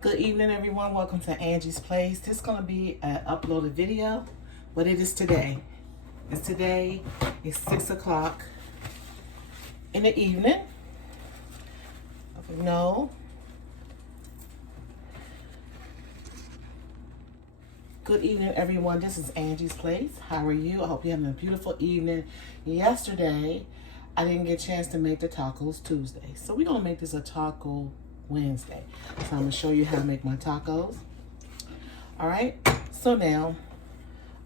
Good evening, everyone. Welcome to Angie's Place. This is going to be an uploaded video, but it is today. It's 6 o'clock in the evening. No. Good evening, everyone. This is Angie's Place. How are you? I hope you're having a beautiful evening. Yesterday, I didn't get a chance to make the Tacos Tuesday, so we're going to make this a Taco Wednesday. So I'm going to show you how to make my tacos. All right. So now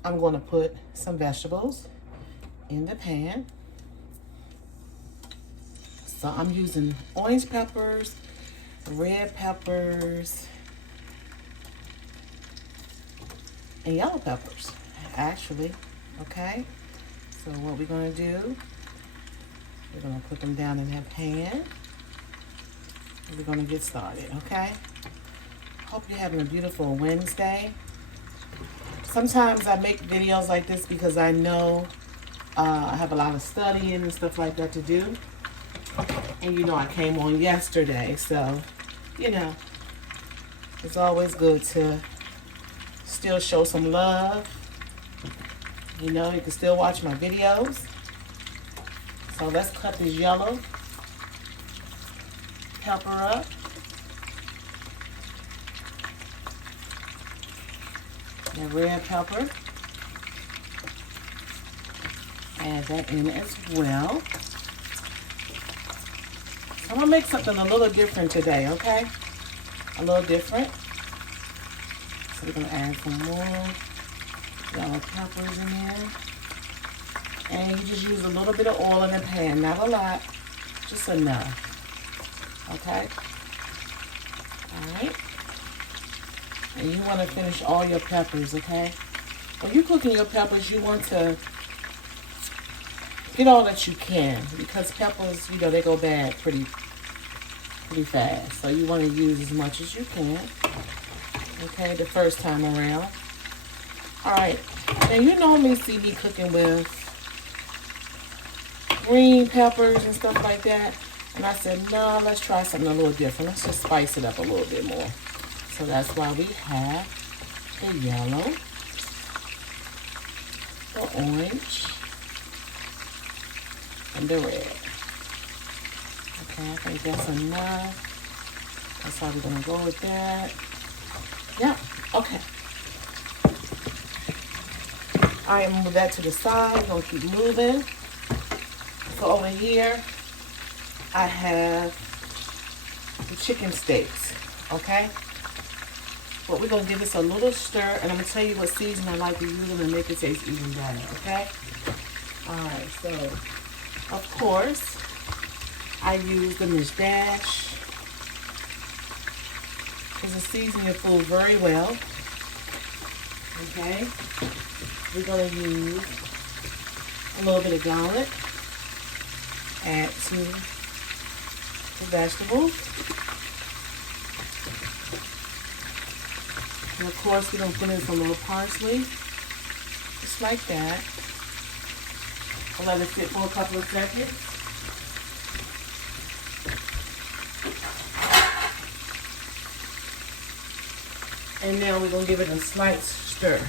I'm going to put some vegetables in the pan. So I'm using orange peppers, red peppers, and yellow peppers, actually. Okay. So what we're going to do, we're going to put them down in that pan. We're going to get started, okay? Hope you're having a beautiful Wednesday. Sometimes I make videos like this because I know I have a lot of studying and stuff like that to do. And you know I came on yesterday, so, you know, it's always good to still show some love. You know, you can still watch my videos. So let's cut this yellow pepper up. And red pepper. Add that in as well. I'm gonna make something a little different today, okay? A little different. So we're gonna add some more yellow peppers in there. And you just use a little bit of oil in the pan, not a lot, just enough. Okay? Alright. And you want to finish all your peppers, okay? When you're cooking your peppers, you want to get all that you can, because peppers, you know, they go bad pretty fast. So you want to use as much as you can, okay, the first time around. Alright. Now you normally see me cooking with green peppers and stuff like that. And I said, no, let's try something a little different. Let's just spice it up a little bit more. So that's why we have the yellow, the orange, and the red. Okay, I think that's enough. That's how we're going to go with that. Yeah, okay. All right, move that to the side. We're going to keep moving. So over here, I have the chicken steaks, okay? But we're going to give this a little stir, and I'm going to tell you what season I like to use them and make it taste even better, okay? All right, so, of course, I use the Miss Dash. It's a seasoning food very well, okay? We're going to use a little bit of garlic, add to the vegetables. And of course, we're going to put in some little parsley, just like that. I'll let it sit for a couple of seconds. And now we're going to give it a slight stir.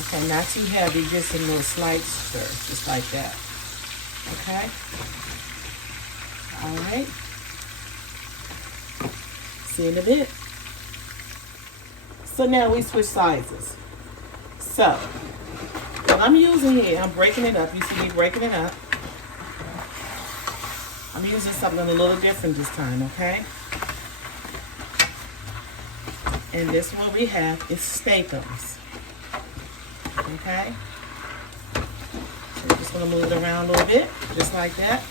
Okay, not too heavy, just a little slight stir, just like that. Okay? All right. See you in a bit. So now we switch sizes. So, what I'm using here, I'm breaking it up. You see me breaking it up. I'm using something a little different this time, okay? And this one we have is Steakums. Okay? So we're just going to move it around a little bit, just like that.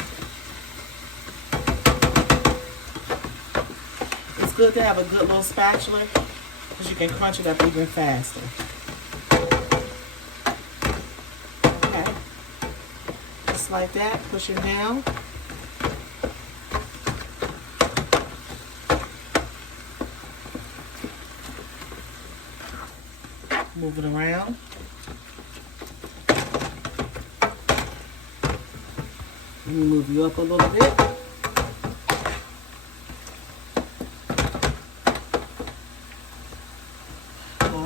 It's good to have a good little spatula, because you can crunch it up even faster. Okay. Just like that. Push it down. Move it around. Let me move you up a little bit.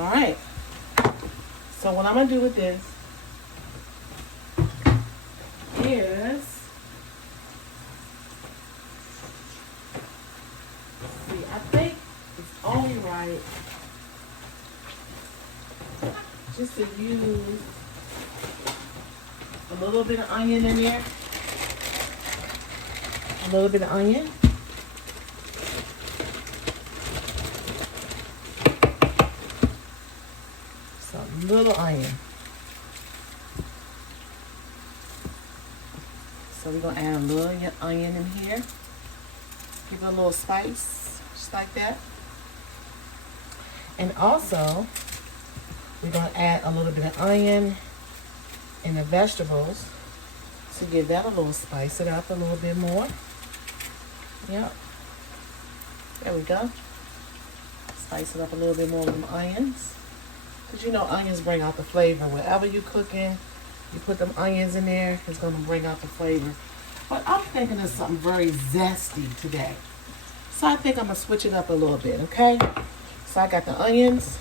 right. So what I'm gonna do with this is, see, I think it's only right just to use a little bit of onion in there. A little bit of onion. Some little onion. So we're going to add a little onion in here. Give it a little spice, just like that. And also, we're going to add a little bit of onion in the vegetables to give that a little, spice it up a little bit more. Yep. There we go. Spice it up a little bit more with them onions. Because you know onions bring out the flavor. Whatever you're cooking, you put them onions in there, it's going to bring out the flavor. But I'm thinking of something very zesty today. So I think I'm going to switch it up a little bit, okay? So I got the onions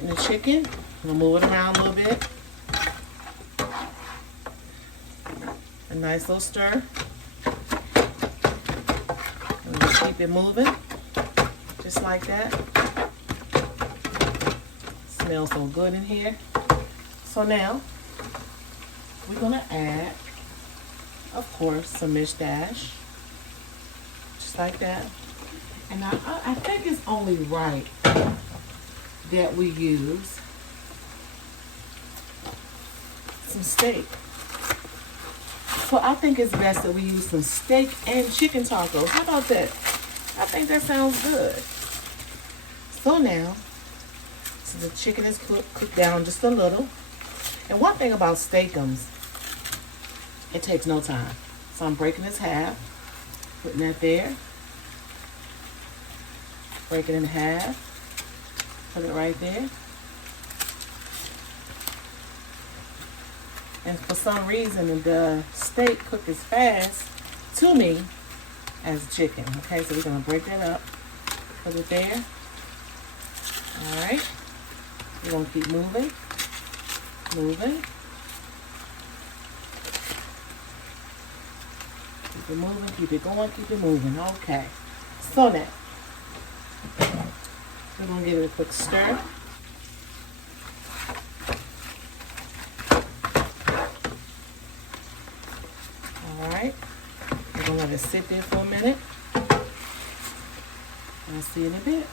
and the chicken. I'm going to move it around a little bit. A nice little stir. And just keep it moving. Just like that. Smells so good in here. So now, we're going to add, of course, some Mish Dash. Just like that. And I think it's only right that we use some steak. So I think it's best that we use some steak and chicken tacos. How about that? I think that sounds good. So now, so the chicken is cooked down just a little. And one thing about steakums, it takes no time. So I'm breaking this half, putting that there. Break it in half, put it right there. And for some reason, the steak cooked as fast to me as chicken. Okay, so we're gonna break that up, put it there. All right, we're gonna keep moving, moving. Keep it moving, keep it going, keep it moving. Okay, so now, we're gonna give it a quick stir. Alright, we're gonna let it sit there for a minute. I'll see you in a bit.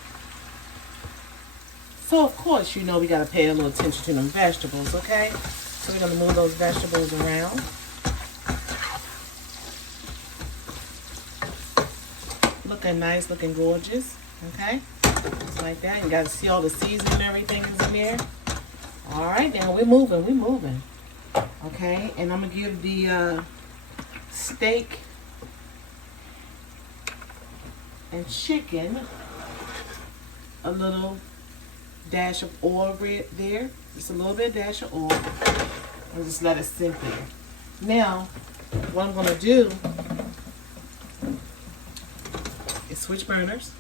So of course, you know we gotta pay a little attention to them vegetables, okay? So we're gonna move those vegetables around. Looking nice, looking gorgeous, okay? Just like that. You gotta see all the seasoning and everything is in there. Alright, now we're moving. Okay, and I'm gonna give the steak and chicken a little dash of oil right there. Just a little bit dash of oil. And just let it sit there. Now, what I'm gonna do is switch burners.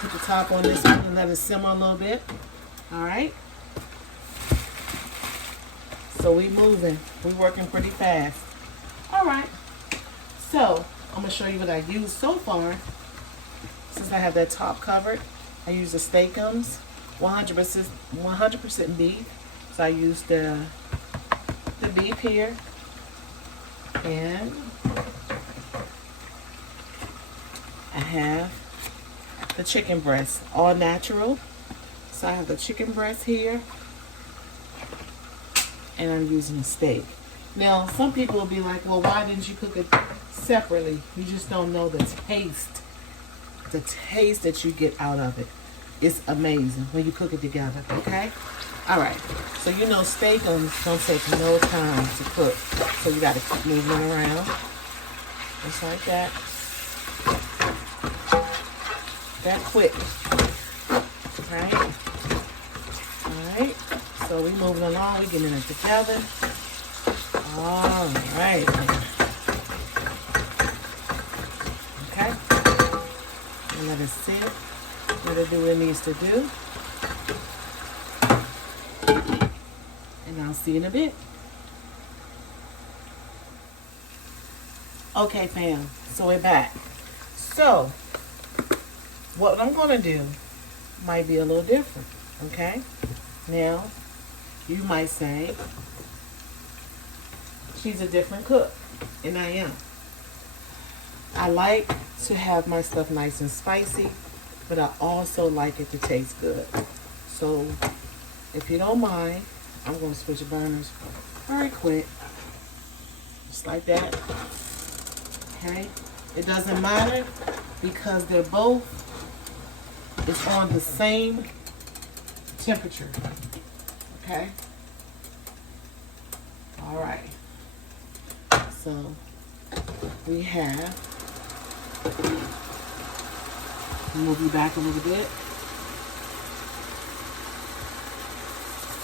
Put the top on this one and let it simmer a little bit. Alright. So we moving. We working pretty fast. Alright. So I'm gonna show you what I used so far. Since I have that top covered, I use the Steakums 100% beef. So I use the beef here. And I have the chicken breast, all natural. So I have the chicken breast here, and I'm using the steak. Now, some people will be like, well, why didn't you cook it separately? You just don't know the taste. The taste that you get out of it is amazing when you cook it together, okay? All right, so you know steakums don't take no time to cook. So you gotta keep moving around, just like that. That quick, right? All right, so we moving along, we getting it together. All right. Okay, and let it sit. Let it do what it needs to do. And I'll see you in a bit. Okay, fam. So we're back. So, what I'm going to do might be a little different. Okay? Now, you might say, she's a different cook. And I am. I like to have my stuff nice and spicy, but I also like it to taste good. So, if you don't mind, I'm going to switch burners very quick. Just like that. Okay? It doesn't matter because they're both, it's on the same temperature. Okay? Alright. So, we have, move you back a little bit.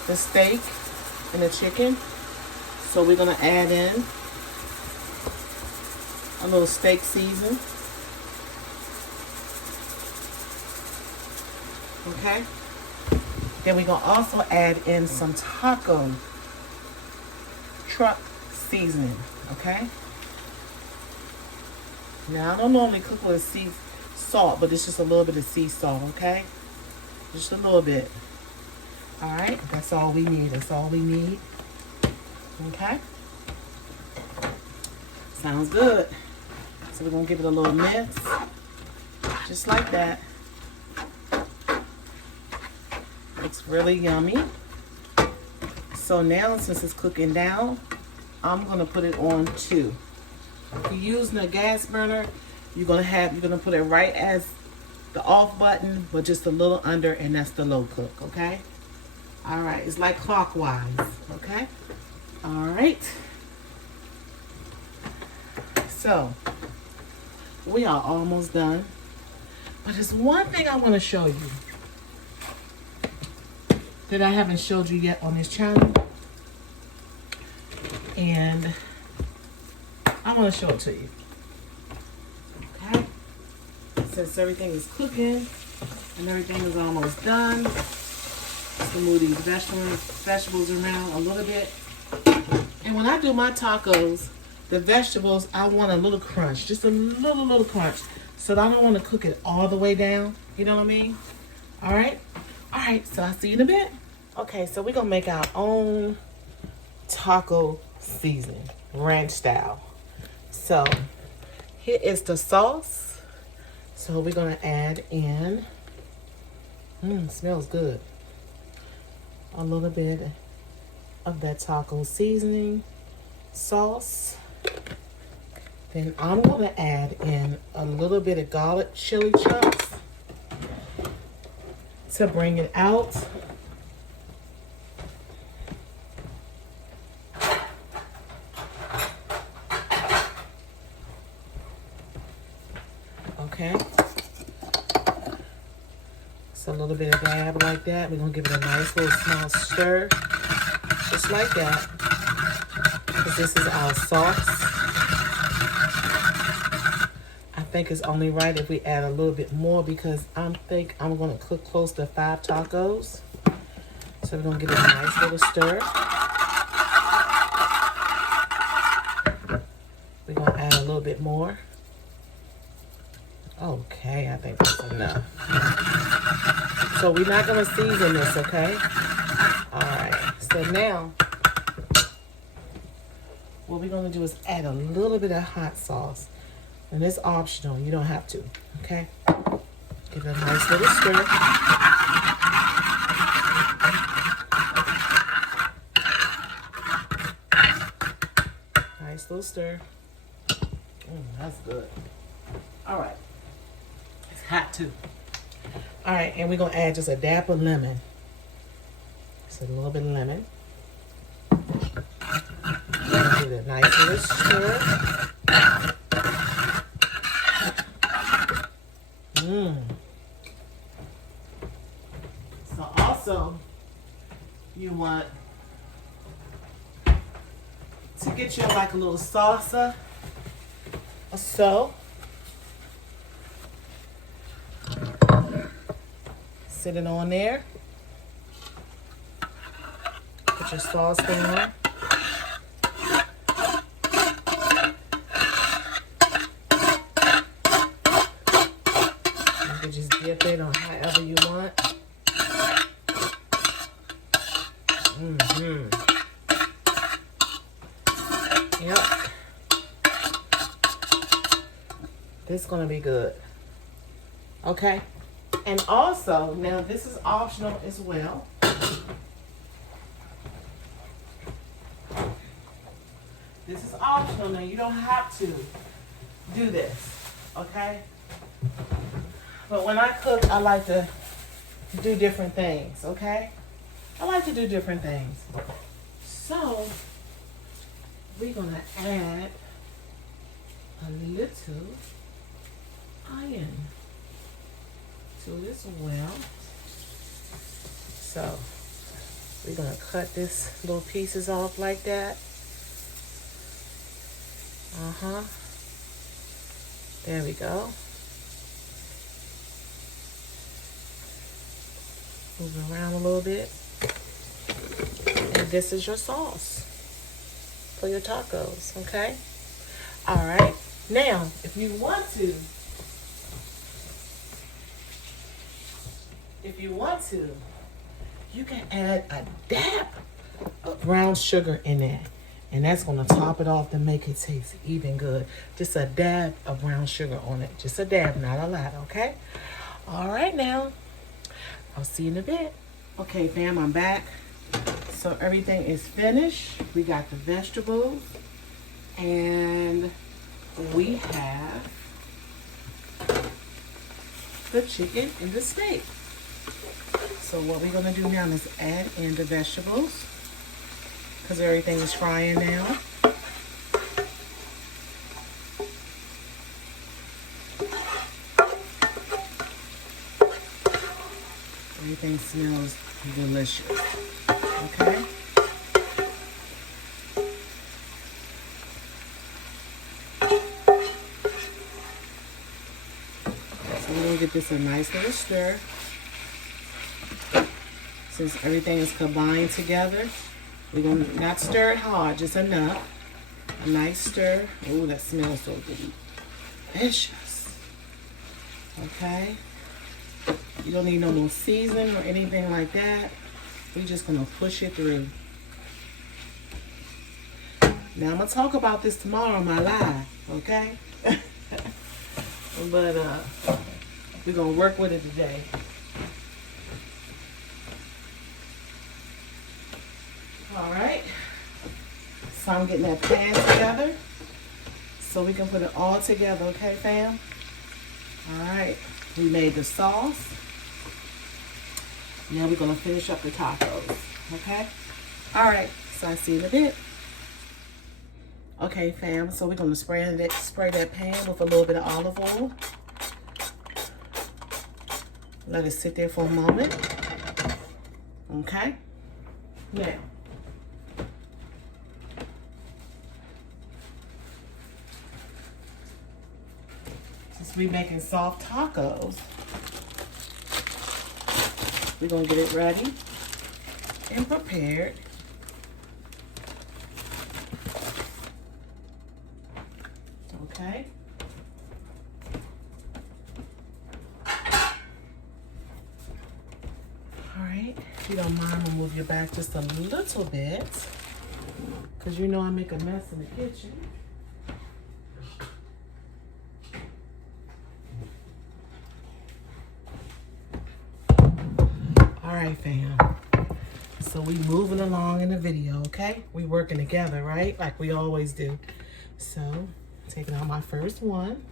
The steak and the chicken. So we're going to add in a little steak season. Okay. Then we're going to also add in some taco truck seasoning. Okay. Now I don't normally cook with sea salt, but it's just a little bit of sea salt. Okay. Just a little bit. Alright, that's all we need. That's all we need. Okay? Sounds good. So we're going to give it a little mix. Just like that. Looks really yummy. So now, since it's cooking down, I'm going to put it on 2. If you're using a gas burner, you're going to put it right as the off button, but just a little under, and that's the low cook. Okay? All right, it's like clockwise, okay? All right. So, we are almost done. But there's one thing I want to show you that I haven't showed you yet on this channel. And I want to show it to you. Okay? Since everything is cooking and everything is almost done, to move these vegetables around a little bit. And when I do my tacos, the vegetables, I want a little crunch. Just a little crunch. So I don't want to cook it all the way down. You know what I mean? Alright? Alright, so I'll see you in a bit. Okay, so we're going to make our own taco seasoning. Ranch style. So, here is the sauce. So we're going to add in. Smells good. A little bit of that taco seasoning sauce. Then I'm going to add in a little bit of garlic chili chunks to bring it out. Okay. So a little bit of dab like that. We're going to give it a nice little small stir. Just like that. Because this is our sauce. I think it's only right if we add a little bit more because I think I'm going to cook close to 5 tacos. So we're going to give it a nice little stir. We're going to add a little bit more. Okay, I think that's enough. So we're not going to season this, okay? Alright, so now, what we're going to do is add a little bit of hot sauce. And it's optional, you don't have to, okay? Give it a nice little stir. Nice little stir. That's good. Alright. It's hot too. Alright, and we're going to add just a dab of lemon. Just a little bit of lemon. Give it a nice little stir. So also, you want to get you like a little salsa or so. Sit it on there. Put your sauce down. You can just dip it on however you want. Yep. This is gonna be good. Okay. And also, now this is optional as well. This is optional. Now you don't have to do this, okay? But when I cook, I like to do different things, okay? I like to do different things. So, we're gonna add a little iron to it as well. So, we're gonna cut this little pieces off like that. There we go. Move around a little bit. And this is your sauce for your tacos, okay? All right. Now, if you want to, you can add a dab of brown sugar in there. And that's going to top it off to make it taste even good. Just a dab of brown sugar on it. Just a dab, not a lot, okay? All right, now. I'll see you in a bit. Okay, fam, I'm back. So everything is finished. We got the vegetables. And we have the chicken and the steak. So what we're going to do now is add in the vegetables. Because everything is frying now. Everything smells delicious. Okay? So we're going to give this a nice little stir. Since everything is combined together, we're going to not stir it hard, just enough. A nice stir. Oh, that smells so delicious. Okay? You don't need no more seasoning or anything like that. We're just going to push it through. Now, I'm going to talk about this tomorrow on my live, okay? But we're going to work with it today. All right. So I'm getting that pan together so we can put it all together, okay, fam? All right. We made the sauce. Now we're going to finish up the tacos, okay? All right. So I'll see you in a bit. Okay, fam. So we're going to spray that pan with a little bit of olive oil. Let it sit there for a moment. Okay? Now, since we're making soft tacos, we're going to get it ready and prepared. Okay? All right. If you don't mind, we'll move your back just a little bit, because you know I make a mess in the kitchen. All right, fam. So we moving along in the video, okay? We working together, right? Like we always do. So, taking out my first one.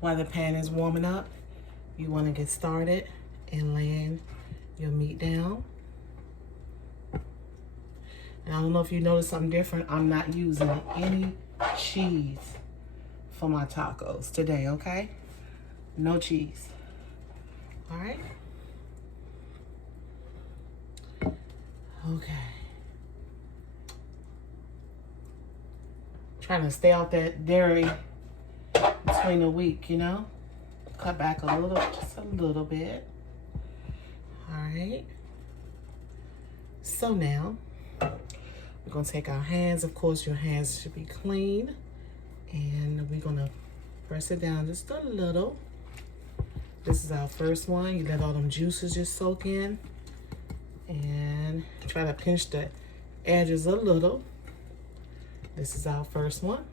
While the pan is warming up, you want to get started and laying your meat down. And I don't know if you noticed something different. I'm not using any cheese for my tacos today, okay? No cheese. All right? Okay. trying to stay off that dairy between the week, you know. Cut back a little, just a little bit. All right. So now, we're gonna take our hands. Of course, your hands should be clean. And we're gonna press it down just a little. This is our first one. You let all them juices just soak in. And try to pinch the edges a little. This is our first one.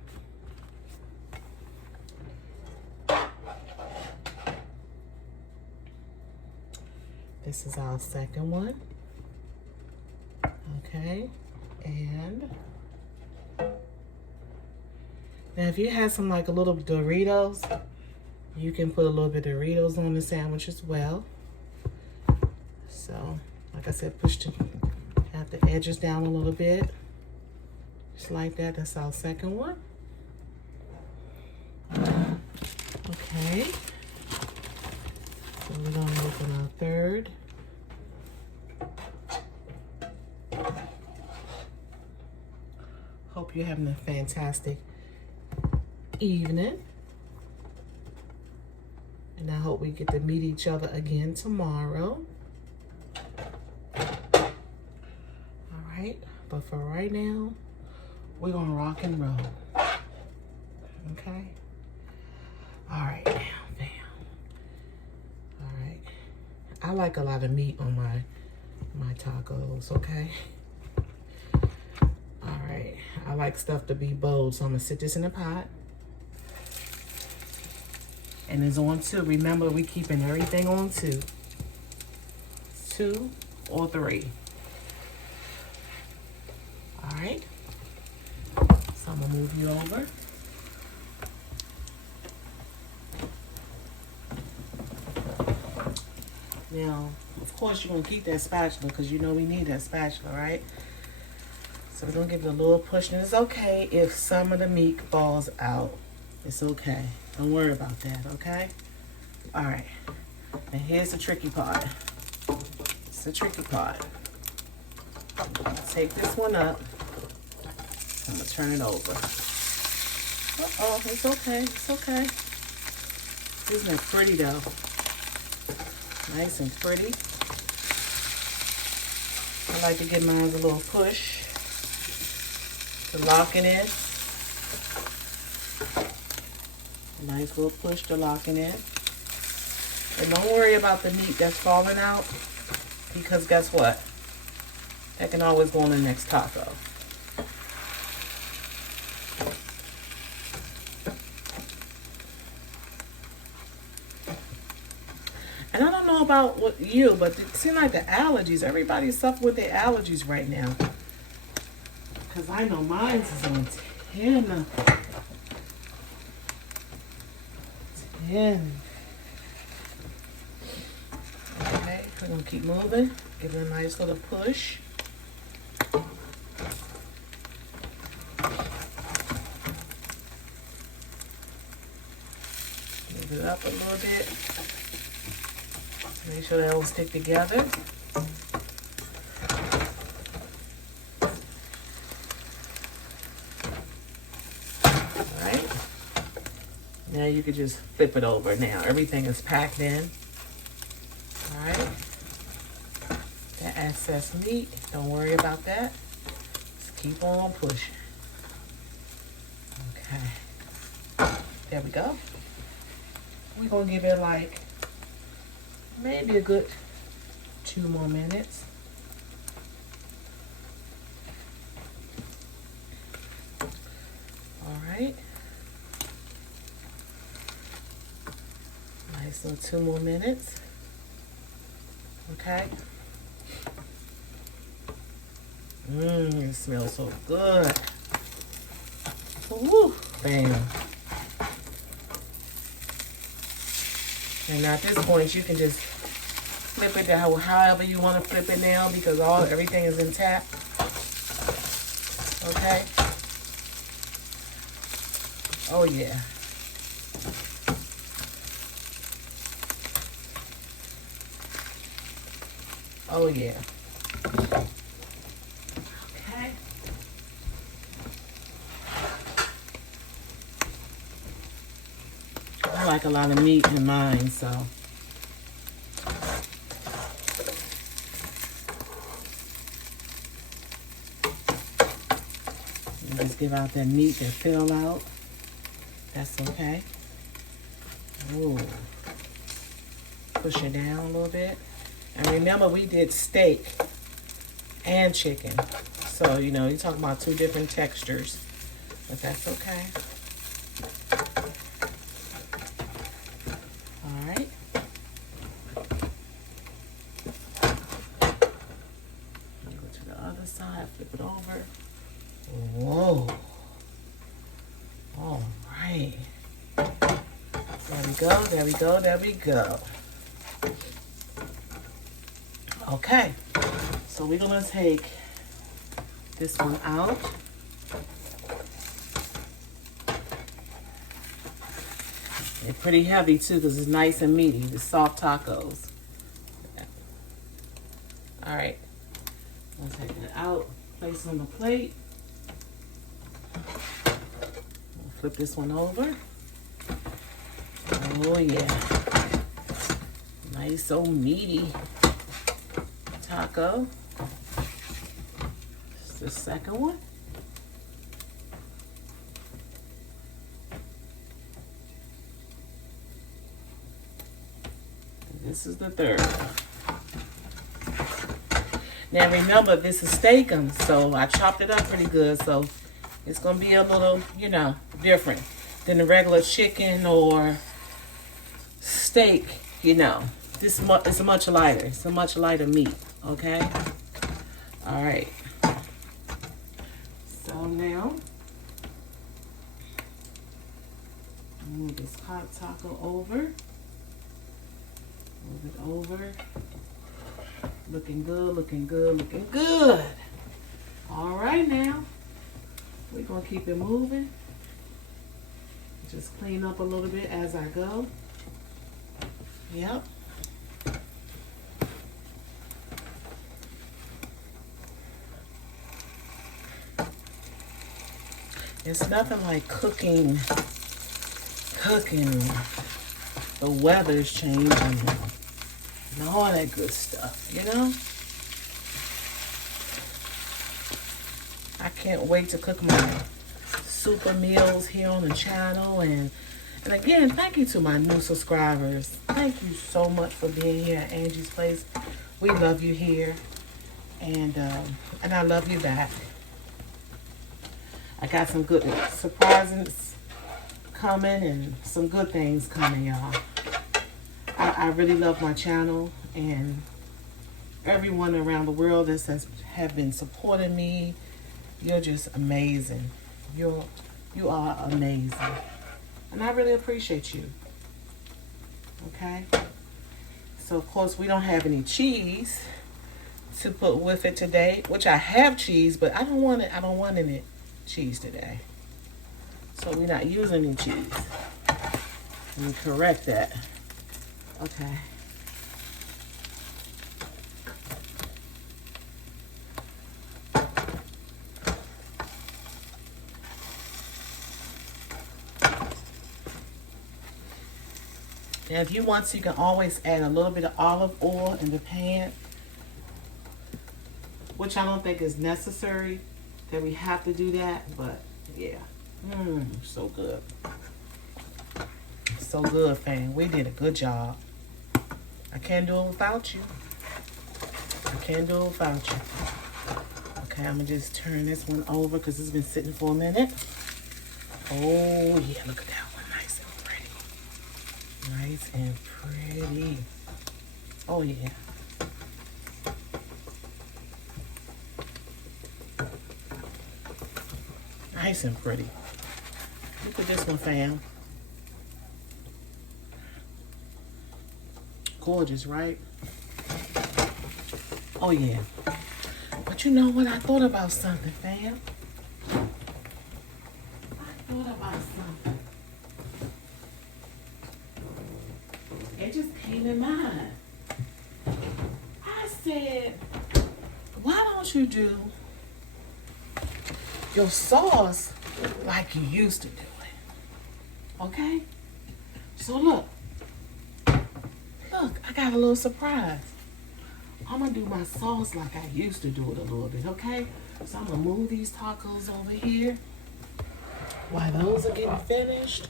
This is our second one. Okay, and now if you have some like a little Doritos, you can put a little bit of Doritos on the sandwich as well. So, like I said, have the edges down a little bit. Just like that. That's our second one. Okay. So we're gonna open our third. Hope you're having a fantastic evening. And I hope we get to meet each other again tomorrow. All right, but for right now, we're gonna rock and roll. Okay? All right, now, fam. All right. I like a lot of meat on my tacos, okay? All right. I like stuff to be bold, so I'm gonna sit this in a pot. And it's on 2. Remember, we keeping everything on 2. 2 or 3. All right. So I'm gonna move you over. Now, of course, you're gonna keep that spatula because you know we need that spatula, right? So we're gonna give it a little push, and it's okay if some of the meat falls out. It's okay. Don't worry about that, okay? All right. And here's the tricky part. It's the tricky part. Take this one up. I'm gonna turn it over. Uh-oh, it's okay. It's okay. Isn't it pretty though? Nice and pretty. I like to give mine a little push to lock it in. A nice little push to lock it in. And don't worry about the meat that's falling out, because guess what? That can always go on the next taco. And I don't know about what you, but it seems like the allergies, everybody's suffering with their allergies right now. Because I know mine is on 10. 10. Okay, we're going to keep moving. Give it a nice little push. Move it up a little bit. Make sure they all stick together. Alright. Now you can just flip it over now. Everything is packed in. Alright. That excess meat, don't worry about that. Just keep on pushing. Okay. There we go. We're going to give it like maybe a good 2 more minutes. All right. Nice little 2 more minutes. Okay. It smells so good. Woo, bam. And at this point, you can just flip it down however you want to flip it now, because everything is intact. Okay. Oh yeah. Oh yeah. Okay. like a lot of meat in mine, so. Just give out that meat that fell out. That's okay. Ooh. Push it down a little bit. And remember, we did steak and chicken. So, you know, you're talking about two different textures. But that's okay. All right. Go to the other side, flip it over. Whoa. All right. There we go, there we go, there we go. Okay. So we're going to take this one out. They're pretty heavy too because it's nice and meaty. The soft tacos. All right. I'll take it out. Place it on the plate. Flip this one over. Oh yeah. Nice old meaty taco. This is the second one. And this is the third one. Now remember, this is steakum, so I chopped it up pretty good, so it's gonna be a little, you know, different than the regular chicken or steak, you know. This is much lighter. It's a much lighter meat, okay? All right. So now, move this hot taco over. Move it over. Looking good, looking good, looking good. All right now. We're going to keep it moving. Just clean up a little bit as I go. Yep. It's nothing like cooking. The weather's changing and all that good stuff, you know? I can't wait to cook my super meals here on the channel. And again, thank you to my new subscribers. Thank you so much for being here at Angie's Place. We love you here. And I love you back. I got some good surprises coming and some good things coming, y'all. I really love my channel, and everyone around the world that have been supporting me. You're just amazing. You are amazing. And I really appreciate you. Okay? So, of course, we don't have any cheese to put with it today, which I have cheese, but I don't want any cheese today. So we're not using any cheese. Let me correct that. Okay. Now, if you want to, you can always add a little bit of olive oil in the pan, which I don't think is necessary, that we have to do that, but yeah. So good. So good, fam. We did a good job. I can't do it without you. I can't do it without you. Okay, I'm going to just turn this one over because it's been sitting for a minute. Oh, yeah, look at that one. Nice and pretty. Nice and pretty. Oh, yeah. Nice and pretty. Look at this one, fam. Gorgeous, right? Oh, yeah. But you know what? I thought about something, fam. I thought about something. It just came in mind. I said, why don't you do your sauce like you used to do it? Okay? So look, I got a little surprise. I'm gonna do my sauce like I used to do it a little bit, okay? So I'm gonna move these tacos over here while those are getting finished.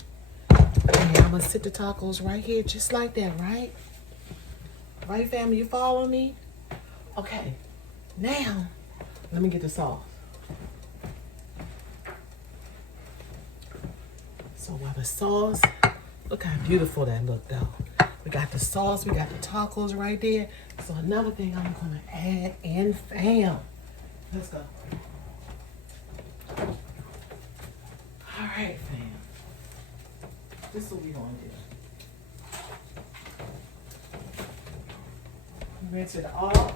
And I'm gonna sit the tacos right here, just like that, right? Right, family, you follow me? Okay, now, let me get the sauce. So while the sauce, look how beautiful that looked though. We got the sauce, we got the tacos right there. So another thing I'm gonna add in, fam. Let's go. All right, fam. This is what we're gonna do. Rinse it off.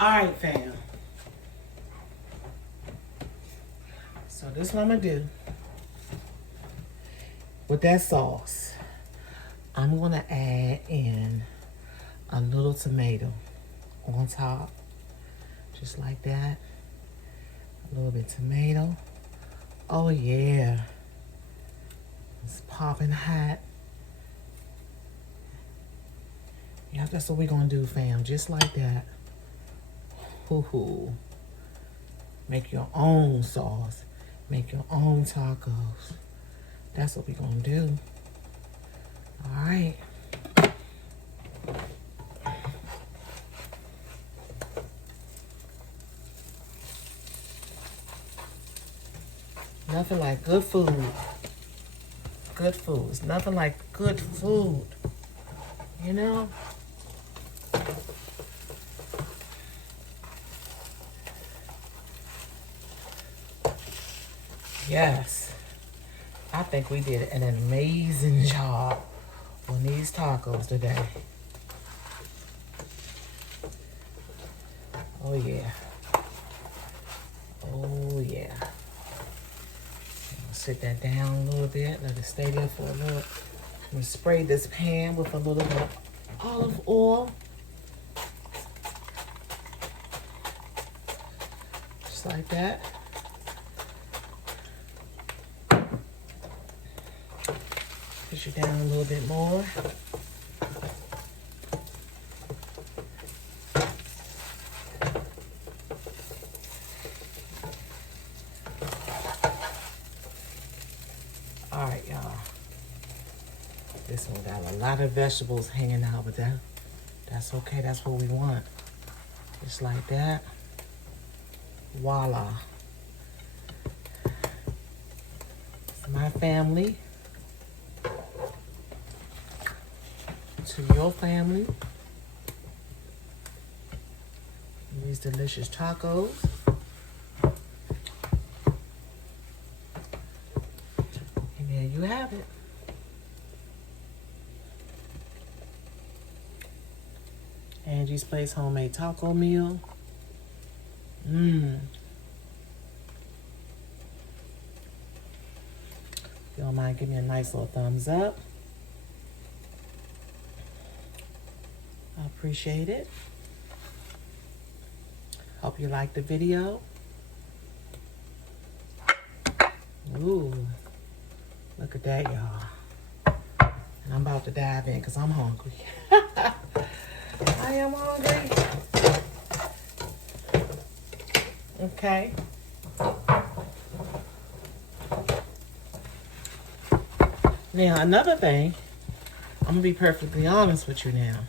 All right, fam. So this is what I'm gonna do with that sauce. I'm gonna add in a little tomato on top, just like that. A little bit of tomato. Oh yeah, it's popping hot. Yeah, that's what we're gonna do, fam. Just like that. Hoo-hoo. Make your own sauce. Make your own tacos. That's what we're gonna do. All right. Nothing like good food. Good food. It's nothing like good food. You know? Yes. I think we did an amazing job on these tacos today. Oh yeah. Oh yeah. Sit that down a little bit. Let it stay there for a little. I'm gonna spray this pan with a little bit of olive oil. Just like that. Push it down a little bit more. All right, y'all. This one got a lot of vegetables hanging out, but that's okay. That's what we want. Just like that. Voila. It's my family. To your family. These delicious tacos. And there you have it. Angie's Place homemade taco meal. Mmm. If you don't mind, give me a nice little thumbs up. I appreciate it. Hope you liked the video. Ooh, look at that, y'all. And I'm about to dive in because I'm hungry. I am hungry. Okay. Now, another thing, I'm going to be perfectly honest with you now.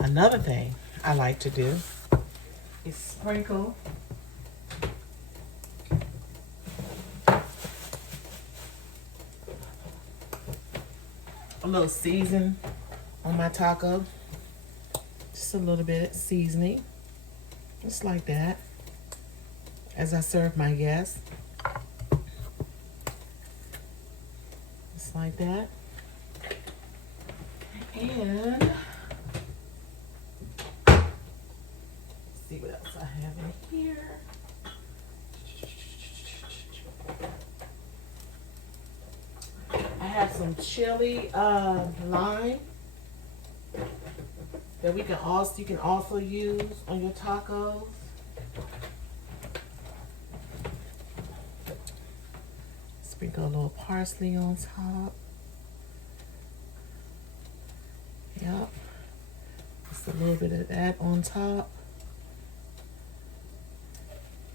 Another thing I like to do is sprinkle a little season on my taco. Just a little bit of seasoning. Just like that. As I serve my guests. Just like that. And see what else I have in here. I have some chili lime. that you can also use on your tacos. Sprinkle a little parsley on top. Yep. Just a little bit of that on top.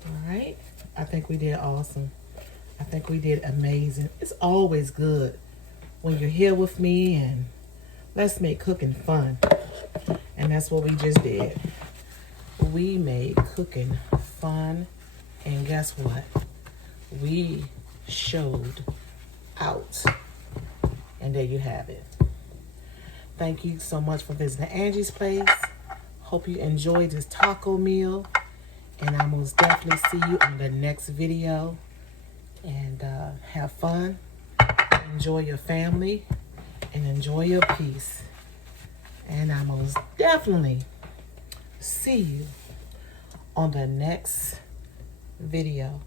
All right. I think we did awesome. I think we did amazing. It's always good when you're here with me, and let's make cooking fun. And that's what we just did. We made cooking fun, and guess what? We showed out. And there you have it. Thank you so much for visiting Angie's Place. Hope you enjoyed this taco meal, and I most definitely see you on the next video. And have fun, enjoy your family, and enjoy your peace. And I most definitely see you on the next video.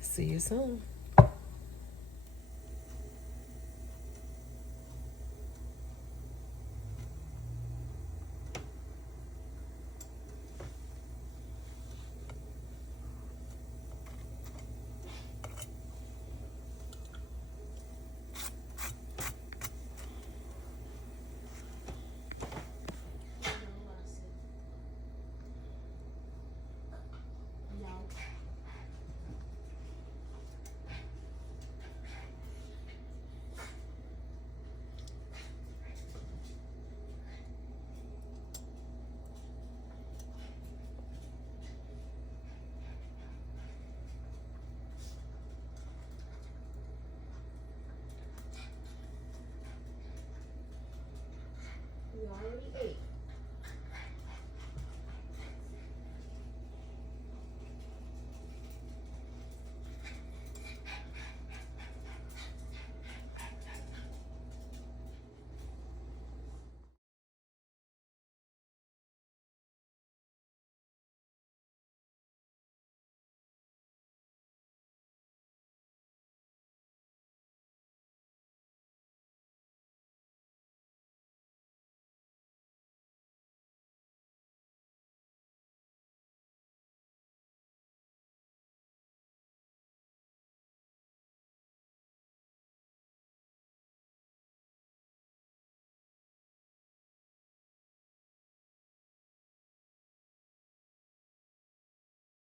See you soon.